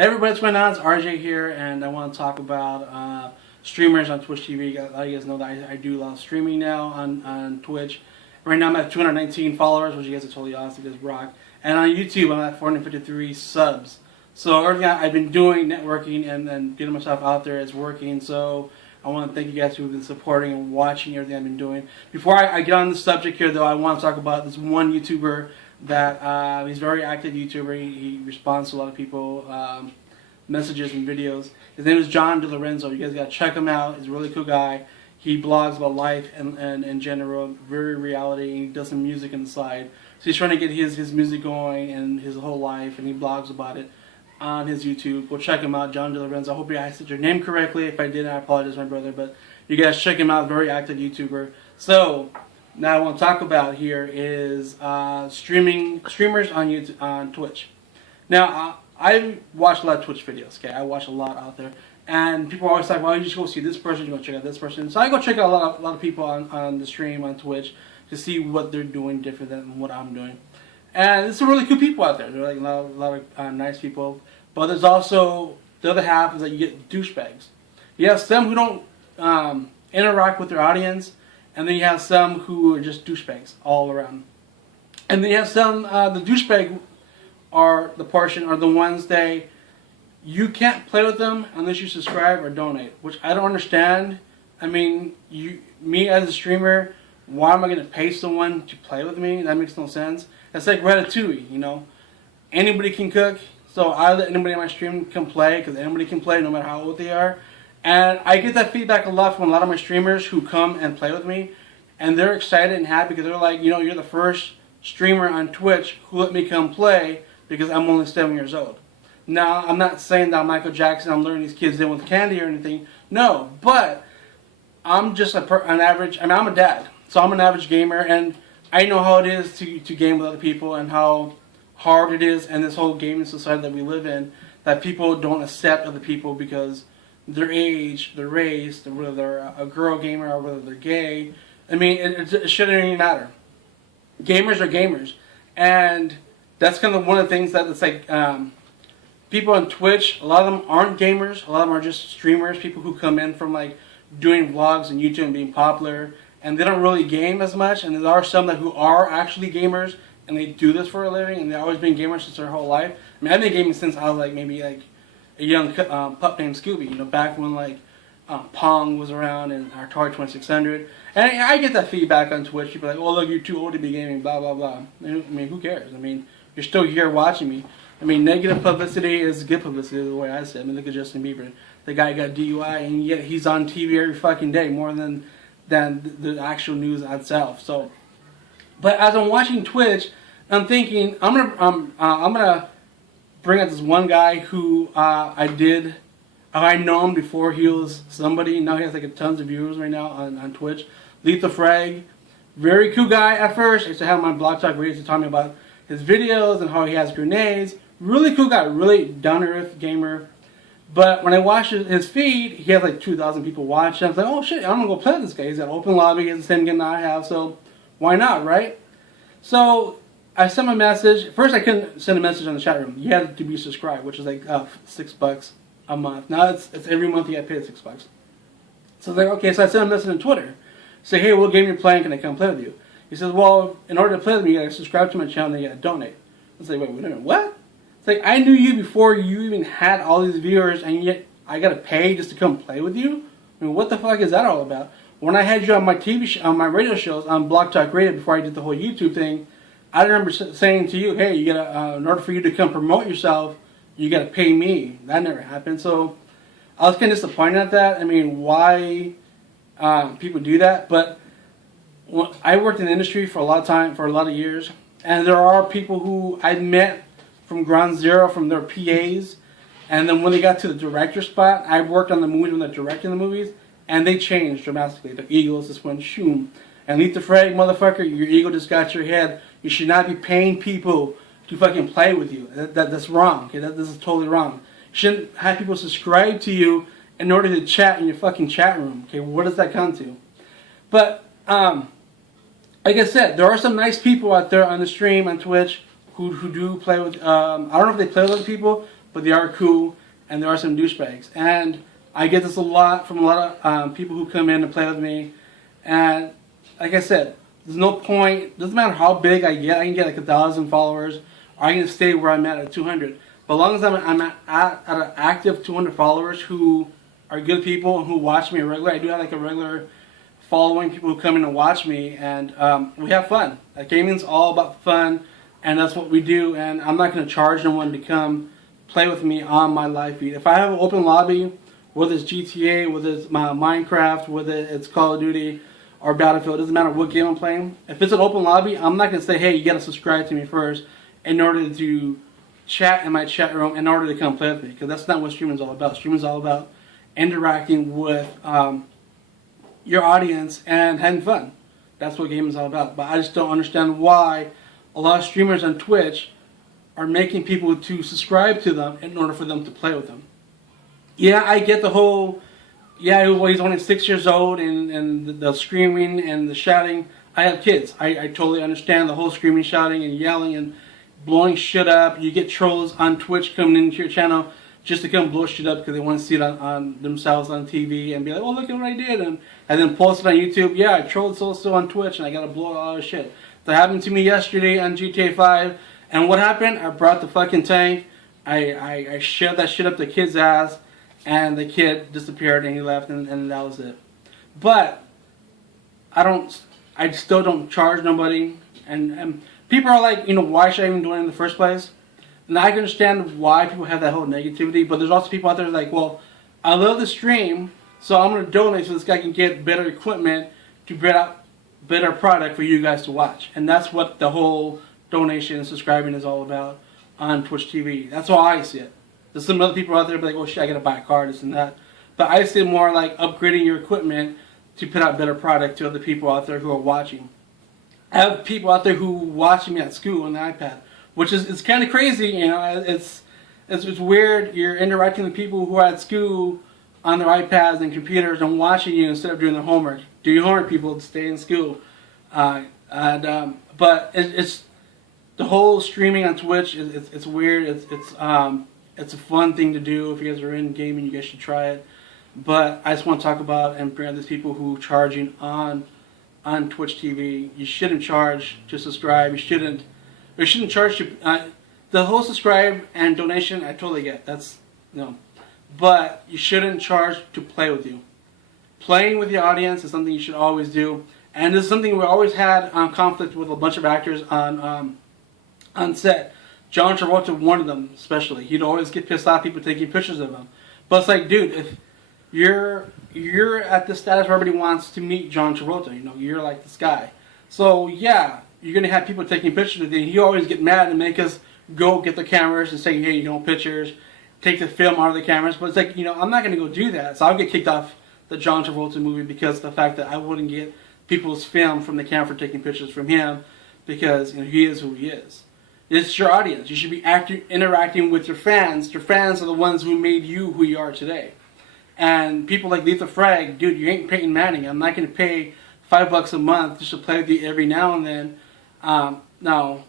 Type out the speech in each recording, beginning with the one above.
Hey everybody, what's going on? It's RJ here, and I want to talk about streamers on Twitch TV. A lot of you guys know that I do a lot of streaming now on Twitch. Right now I'm at 219 followers, which you guys are totally awesome, you guys rock. And on YouTube I'm at 453 subs. So everything I've been doing, networking, and getting myself out there is working. So I want to thank you guys who've been supporting and watching everything I've been doing. Before I get on the subject here, though, I want to talk about this one YouTuber that he's a very active YouTuber. He responds to a lot of people messages and videos. His name is John DeLorenzo. You guys gotta check him out. He's a really cool guy. He blogs about life and in general, very reality. And he does some music on the side. So he's trying to get his music going and his whole life, and he blogs about it on his YouTube. Go check him out, John DeLorenzo. I hope I said your name correctly. If I didn't, I apologize, my brother. But you guys check him out. Very active YouTuber. So now I want to talk about here is streamers on YouTube, on Twitch. Now I watch a lot of Twitch videos. Okay, I watch a lot out there, and people always talk, "Well, you just go see this person, you go check out this person." So I go check out a lot of people on the stream on Twitch to see what they're doing different than what I'm doing. And there's some really cool people out there. They're like a lot of nice people. But there's also the other half is that you get douchebags. You have some who don't interact with their audience. And then you have some who are just douchebags all around. And then you have some, the douchebag are the ones that you can't play with them unless you subscribe or donate, which I don't understand. I mean, me as a streamer, why am I going to pay someone to play with me? That makes no sense. It's like Ratatouille, you know. Anybody can cook, so I let anybody on my stream come play, because anybody can play no matter how old they are. And I get that feedback a lot from a lot of my streamers who come and play with me. And they're excited and happy because they're like, you know, you're the first streamer on Twitch who let me come play because I'm only 7 years old. Now, I'm not saying that I'm Michael Jackson, I'm luring these kids in with candy or anything. No, but I'm just an average, I mean, I'm a dad. So I'm an average gamer, and I know how it is to game with other people and how hard it is in this whole gaming society that we live in, that people don't accept other people because their age, their race, whether they're a girl gamer or whether they're gay. I mean, it shouldn't even matter. Gamers are gamers. And that's kind of one of the things that it's like, people on Twitch, a lot of them aren't gamers. A lot of them are just streamers, people who come in from like doing vlogs and YouTube and being popular. And they don't really game as much. And there are some who are actually gamers and they do this for a living. And they've always been gamers since their whole life. I mean, I've been gaming since I was like maybe like a young pup named Scooby, you know, back when like Pong was around and Atari 2600. And I get that feedback on Twitch. People are like, oh look, you're too old to be gaming, blah blah blah. I mean, who cares? I mean, you're still here watching me. I mean, negative publicity is good publicity, the way I say it. I mean, look at Justin Bieber. The guy got DUI, and yet he's on TV every fucking day, more than the actual news itself. So, but as I'm watching Twitch, I'm thinking I'm gonna bring out this one guy who I know him before he was somebody. Now he has like tons of viewers right now on Twitch. Lethal Frag, very cool guy at first. I used to have him on Blog Talk Radio to tell me about his videos and how he has grenades. Really cool guy, really down-to-earth gamer. But when I watched his feed, he has like 2,000 people watching. I was like, oh shit, I'm gonna go play with this guy. He's got open lobby, he has the same game that I have, so why not, right? So I sent him a message. First, I couldn't send a message on the chat room. You had to be subscribed, which is like $6 a month. Now it's every month you got to pay $6. So I was like, okay. So I sent a message on Twitter. Say, hey, what game you're playing? Can I come play with you? He says, well, in order to play with me, you got to subscribe to my channel and you got to donate. I was like, wait a minute, what? It's like, I knew you before you even had all these viewers, and yet I got to pay just to come play with you? I mean, what the fuck is that all about? When I had you on my on my radio shows on Blog Talk Radio before I did the whole YouTube thing, I remember saying to you, hey, you gotta, in order for you to come promote yourself, you gotta pay me. That never happened. So I was kind of disappointed at that. I mean, why people do that? But I worked in the industry for a lot of years, and there are people who I met from ground zero, from their PAs, and then when they got to the director spot, I worked on the movies when they're directing the movies, and they changed dramatically. The egos just went shoom. And Lethal Frag, motherfucker, your ego just got your head. You should not be paying people to fucking play with you. That's wrong. Okay, this is totally wrong. You shouldn't have people subscribe to you in order to chat in your fucking chat room. Okay, what does that come to? But like I said, there are some nice people out there on the stream on Twitch who do play with. I don't know if they play with other people, but they are cool, and there are some douchebags. And I get this a lot from a lot of people who come in and play with me. And like I said, there's no point. Doesn't matter how big I get. I can get like 1,000 followers, or I can stay where I'm at 200. But as long as I'm at an active 200 followers who are good people and who watch me regularly, I do have like a regular following, people who come in and watch me, and we have fun. Gaming's all about fun, and that's what we do. And I'm not going to charge anyone to come play with me on my live feed. If I have an open lobby, whether it's GTA, whether it's Minecraft, whether it's Call of Duty or Battlefield, it doesn't matter what game I'm playing. If it's an open lobby, I'm not going to say, hey, you got to subscribe to me first in order to chat in my chat room in order to come play with me, because that's not what streaming's all about. Streaming's all about interacting with your audience and having fun. That's what gaming is all about. But I just don't understand why a lot of streamers on Twitch are making people to subscribe to them in order for them to play with them. Yeah, I get the whole, yeah, well, he's only 6 years old and the screaming and the shouting. I have kids. I totally understand the whole screaming, shouting, and yelling and blowing shit up. You get trolls on Twitch coming into your channel just to come blow shit up because they want to see it on themselves on TV and be like, oh, look at what I did, and then post it on YouTube. Yeah, I trolled so on Twitch and I got to blow all this shit. That happened to me yesterday on GTA 5. And what happened? I brought the fucking tank. I shoved that shit up the kid's ass, and the kid disappeared and he left, and that was it. But I still don't charge nobody. And people are like, why should I even do it in the first place? And I can understand why people have that whole negativity, but there's also people out there like, well, I love the stream, so I'm going to donate so this guy can get better equipment to bring out better product for you guys to watch. And that's what the whole donation and subscribing is all about on Twitch TV. That's how I see it. There's some other people out there be like, oh shit, I gotta buy a card, this and that. But I see it more like upgrading your equipment to put out better product to other people out there who are watching. I have people out there who watch me at school on the iPad, which is it's kind of crazy, It's weird. You're interacting with people who are at school on their iPads and computers and watching you instead of doing their homework. Do your homework, people. Stay in school. But it's the whole streaming on Twitch. It's weird. It's a fun thing to do. If you guys are in gaming, you guys should try it. But I just want to talk about and bring out these people who are charging on Twitch TV. You shouldn't charge to subscribe. You shouldn't charge to the whole subscribe and donation. I totally get. That's but you shouldn't charge to play with you. Playing with the audience is something you should always do, and this is something we always had conflict with a bunch of actors on set. John Travolta, one of them especially. He'd always get pissed off people taking pictures of him. But it's like, dude, if you're at the status where everybody wants to meet John Travolta, you're like this guy. So yeah, you're gonna have people taking pictures of you. He always get mad and make us go get the cameras and say, hey, pictures, take the film out of the cameras. But it's like, I'm not gonna go do that. So I'll get kicked off the John Travolta movie because of the fact that I wouldn't get people's film from the camera for taking pictures from him because he is who he is. It's your audience. You should be interacting with your fans. Your fans are the ones who made you who you are today. And people like Lethal Frag, dude, you ain't Peyton Manning. I'm not going to pay $5 a month just to play with you every now and then. Now,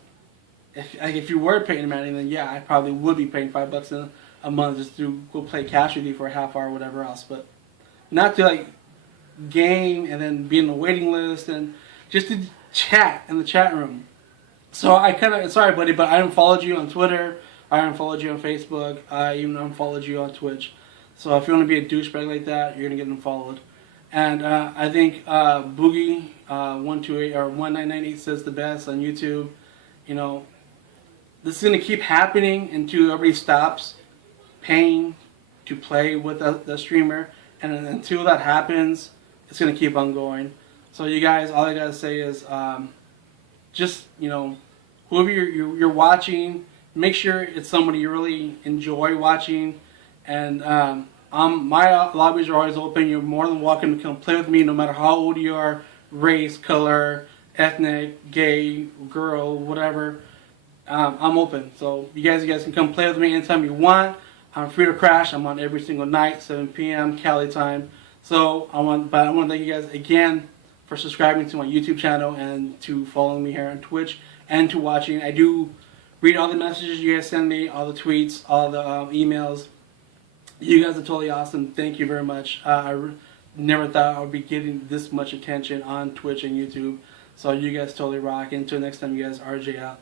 if you were Peyton Manning, then yeah, I probably would be paying $5 a month just to go play cash with you for a half hour or whatever else. But not to game and then be in the waiting list and just to chat in the chat room. So I sorry buddy, but I unfollowed you on Twitter, I unfollowed you on Facebook, I even unfollowed you on Twitch. So if you want to be a douchebag like that, you're going to get unfollowed. And I think Boogie 128 or 1998 says the best on YouTube. This is going to keep happening until everybody stops paying to play with the streamer. And until that happens, it's going to keep on going. So you guys, all I got to say is just, whoever you're watching, make sure it's somebody you really enjoy watching. And my lobbies are always open. You're more than welcome to come play with me no matter how old you are, race, color, ethnic, gay, girl, whatever. I'm open. So you guys can come play with me anytime you want. I'm free to crash. I'm on every single night, 7 p.m. Cali time. So I want to thank you guys again for subscribing to my YouTube channel and to following me here on Twitch and to watching. I do read all the messages you guys send me, all the tweets, all the emails. You guys are totally awesome. Thank you very much. Never thought I would be getting this much attention on Twitch and YouTube. So you guys totally rock. Until next time, you guys, RJ out.